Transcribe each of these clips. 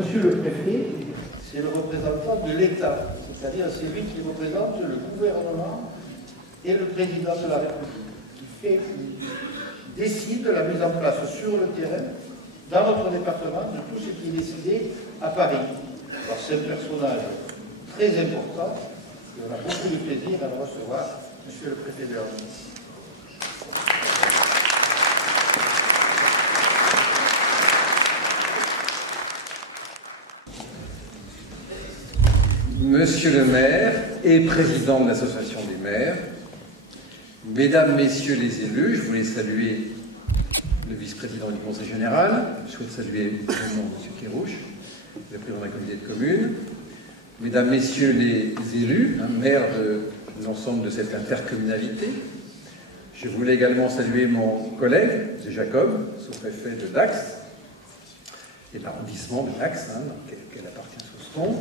monsieur le préfet, c'est le représentant de l'État, c'est-à-dire c'est lui qui représente le gouvernement et le président de la République, qui décide de la mise en place sur le terrain, dans notre département, de tout ce qui est décidé à Paris. Alors c'est un personnage très important et on a beaucoup de plaisir à le recevoir, monsieur le préfet de l'Arménie. Monsieur le maire et président de l'association des maires, mesdames, messieurs les élus, je voulais saluer le vice-président du conseil général, je souhaite saluer également M. Kérouche, le président de la communauté de communes, mesdames, messieurs les élus, maires de l'ensemble de cette intercommunalité. Je voulais également saluer mon collègue, M. Jacob, sous-préfet de Dax, et l'arrondissement de Dax, auquel appartient Souston.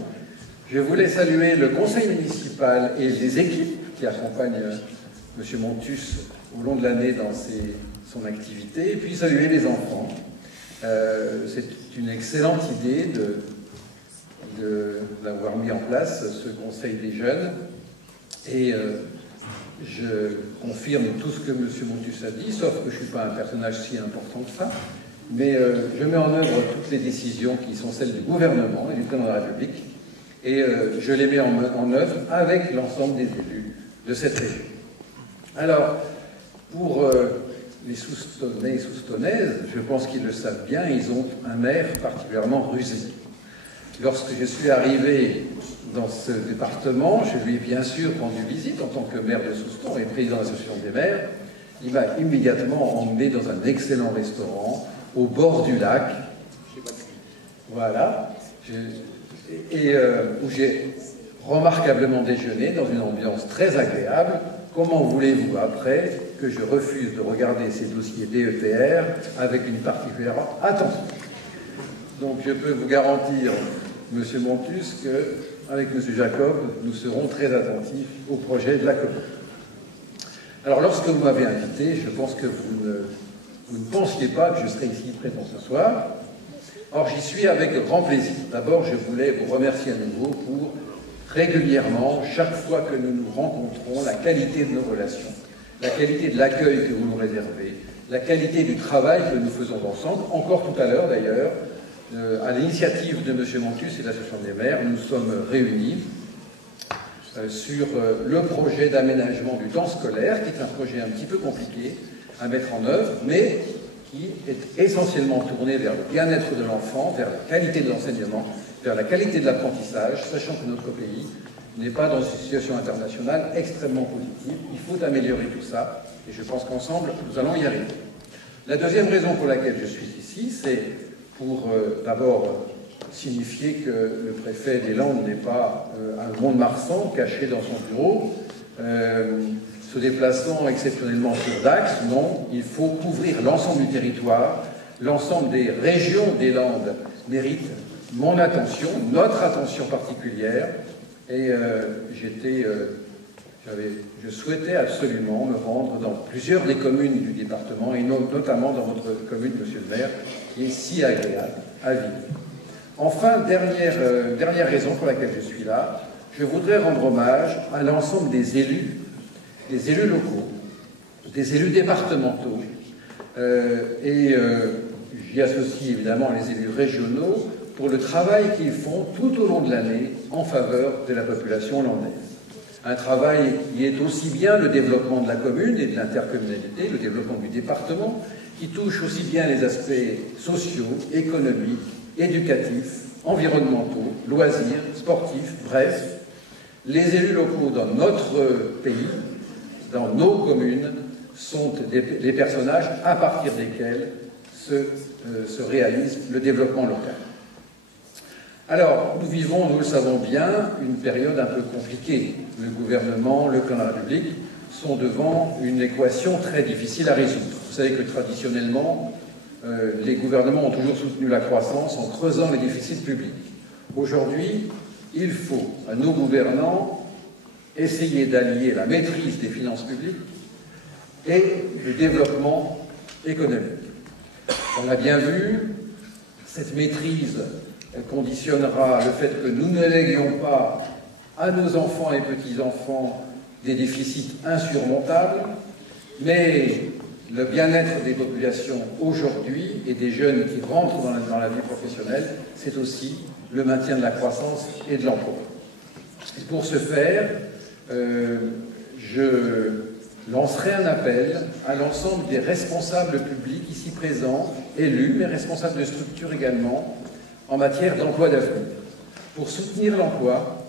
Je voulais saluer le conseil municipal et les équipes qui accompagnent M. Montus au long de l'année dans son activité, et puis saluer les enfants. C'est une excellente idée d'avoir mis en place ce conseil des jeunes, et je confirme tout ce que M. Montus a dit, sauf que je ne suis pas un personnage si important que ça, mais je mets en œuvre toutes les décisions qui sont celles du gouvernement et du président de la République, et je les mets en œuvre avec l'ensemble des élus de cette région. Alors, pour les Soustonnais et Soustonnaises, je pense qu'ils le savent bien, ils ont un maire particulièrement rusé. Lorsque je suis arrivé dans ce département, je lui ai bien sûr rendu visite en tant que maire de Souston et président de l'association des maires. Il m'a immédiatement emmené dans un excellent restaurant au bord du lac. Voilà. Où j'ai remarquablement déjeuné dans une ambiance très agréable. Comment voulez-vous après que je refuse de regarder ces dossiers DETR avec une particulière attention? Donc je peux vous garantir, M. Montus, qu'avec M. Jacob, nous serons très attentifs au projet de la commune. Alors lorsque vous m'avez invité, je pense que vous ne pensiez pas que je serais ici présent ce soir. Or, j'y suis avec grand plaisir. D'abord, je voulais vous remercier à nouveau pour régulièrement, chaque fois que nous nous rencontrons, la qualité de nos relations, la qualité de l'accueil que vous nous réservez, la qualité du travail que nous faisons ensemble. Encore tout à l'heure, d'ailleurs, à l'initiative de M. Montus et de l'Association des maires, nous sommes réunis sur le projet d'aménagement du temps scolaire, qui est un projet un petit peu compliqué à mettre en œuvre, mais qui est essentiellement tourné vers le bien-être de l'enfant, vers la qualité de l'enseignement, vers la qualité de l'apprentissage, sachant que notre pays n'est pas dans une situation internationale extrêmement positive. Il faut améliorer tout ça, et je pense qu'ensemble, nous allons y arriver. La deuxième raison pour laquelle je suis ici, c'est pour d'abord signifier que le préfet des Landes n'est pas un Mont-de-Marsan caché dans son bureau, se déplaçant exceptionnellement sur Dax. Non, il faut couvrir l'ensemble du territoire, l'ensemble des régions des Landes mérite mon attention, notre attention particulière, et je souhaitais absolument me rendre dans plusieurs des communes du département, et notamment dans votre commune, monsieur le maire, qui est si agréable à vivre. Enfin, dernière raison pour laquelle je suis là, je voudrais rendre hommage à l'ensemble des élus locaux, des élus départementaux, et j'y associe évidemment les élus régionaux pour le travail qu'ils font tout au long de l'année en faveur de la population landaise. Un travail qui est aussi bien le développement de la commune et de l'intercommunalité, le développement du département, qui touche aussi bien les aspects sociaux, économiques, éducatifs, environnementaux, loisirs, sportifs, bref. Les élus locaux dans notre pays, dans nos communes, sont des personnages à partir desquels se réalise le développement local. Alors, nous vivons, nous le savons bien, une période un peu compliquée. Le gouvernement, le président de la République sont devant une équation très difficile à résoudre. Vous savez que traditionnellement, les gouvernements ont toujours soutenu la croissance en creusant les déficits publics. Aujourd'hui, il faut à nos gouvernants essayer d'allier la maîtrise des finances publiques et le développement économique. On a bien vu, cette maîtrise Elle conditionnera le fait que nous ne léguions pas à nos enfants et petits-enfants des déficits insurmontables, mais le bien-être des populations aujourd'hui et des jeunes qui rentrent dans la vie professionnelle, c'est aussi le maintien de la croissance et de l'emploi. Et pour ce faire, je lancerai un appel à l'ensemble des responsables publics ici présents, élus, mais responsables de structures également, en matière d'emploi d'avenir. Pour soutenir l'emploi,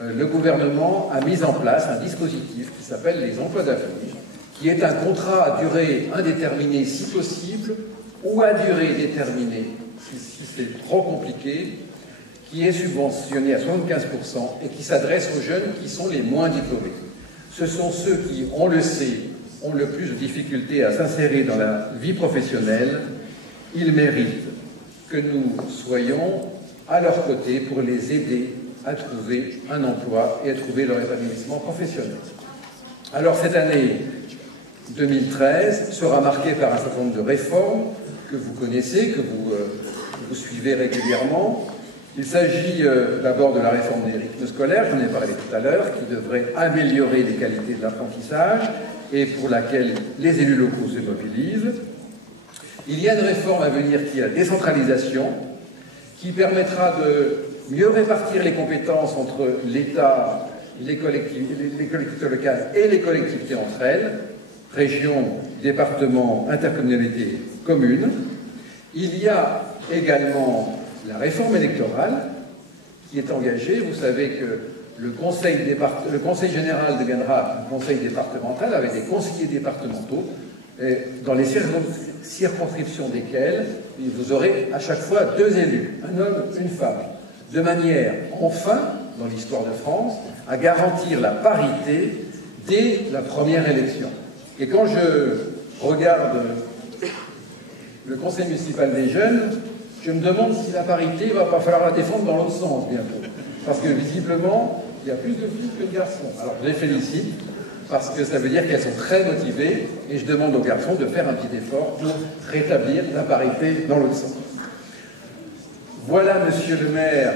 le gouvernement a mis en place un dispositif qui s'appelle les emplois d'avenir, qui est un contrat à durée indéterminée si possible, ou à durée déterminée si c'est trop compliqué, qui est subventionné à 75% et qui s'adresse aux jeunes qui sont les moins diplômés. Ce sont ceux qui, on le sait, ont le plus de difficultés à s'insérer dans la vie professionnelle. Ils méritent que nous soyons à leur côté pour les aider à trouver un emploi et à trouver leur épanouissement professionnel. Alors cette année 2013 sera marquée par un certain nombre de réformes que vous connaissez, que vous suivez régulièrement. Il s'agit d'abord de la réforme des rythmes scolaires, j'en ai parlé tout à l'heure, qui devrait améliorer les qualités de l'apprentissage et pour laquelle les élus locaux se mobilisent. Il y a une réforme à venir qui est la décentralisation, qui permettra de mieux répartir les compétences entre l'État, les collectivités locales et les collectivités entre elles, régions, départements, intercommunalités, communes. Il y a également la réforme électorale qui est engagée. Vous savez que le conseil général deviendra un conseil départemental avec des conseillers départementaux dans les circonscriptions desquelles vous aurez à chaque fois 2 élus, un homme, une femme, de manière, enfin, dans l'histoire de France, à garantir la parité dès la première élection. Et quand je regarde le conseil municipal des jeunes, je me demande si la parité ne va pas falloir la défendre dans l'autre sens bientôt. Parce que visiblement, il y a plus de filles que de garçons. Alors je les félicite, parce que ça veut dire qu'elles sont très motivées, et je demande aux garçons de faire un petit effort pour rétablir la parité dans l'autre sens. Voilà, monsieur le maire,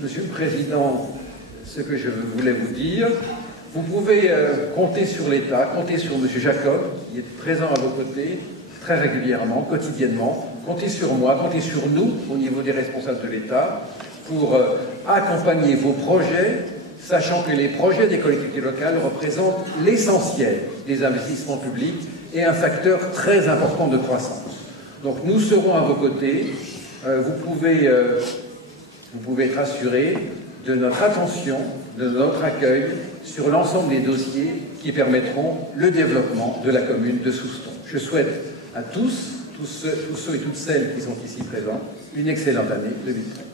monsieur le président, ce que je voulais vous dire. Vous pouvez compter sur l'État, compter sur monsieur Jacob, qui est présent à vos côtés, très régulièrement, quotidiennement. Comptez sur moi, comptez sur nous, au niveau des responsables de l'État, pour accompagner vos projets, sachant que les projets des collectivités locales représentent l'essentiel des investissements publics et un facteur très important de croissance. Donc nous serons à vos côtés. Vous pouvez être assurés de notre attention, de notre accueil sur l'ensemble des dossiers qui permettront le développement de la commune de Souston. Je souhaite à tous ceux et toutes celles qui sont ici présents, une excellente année 2013.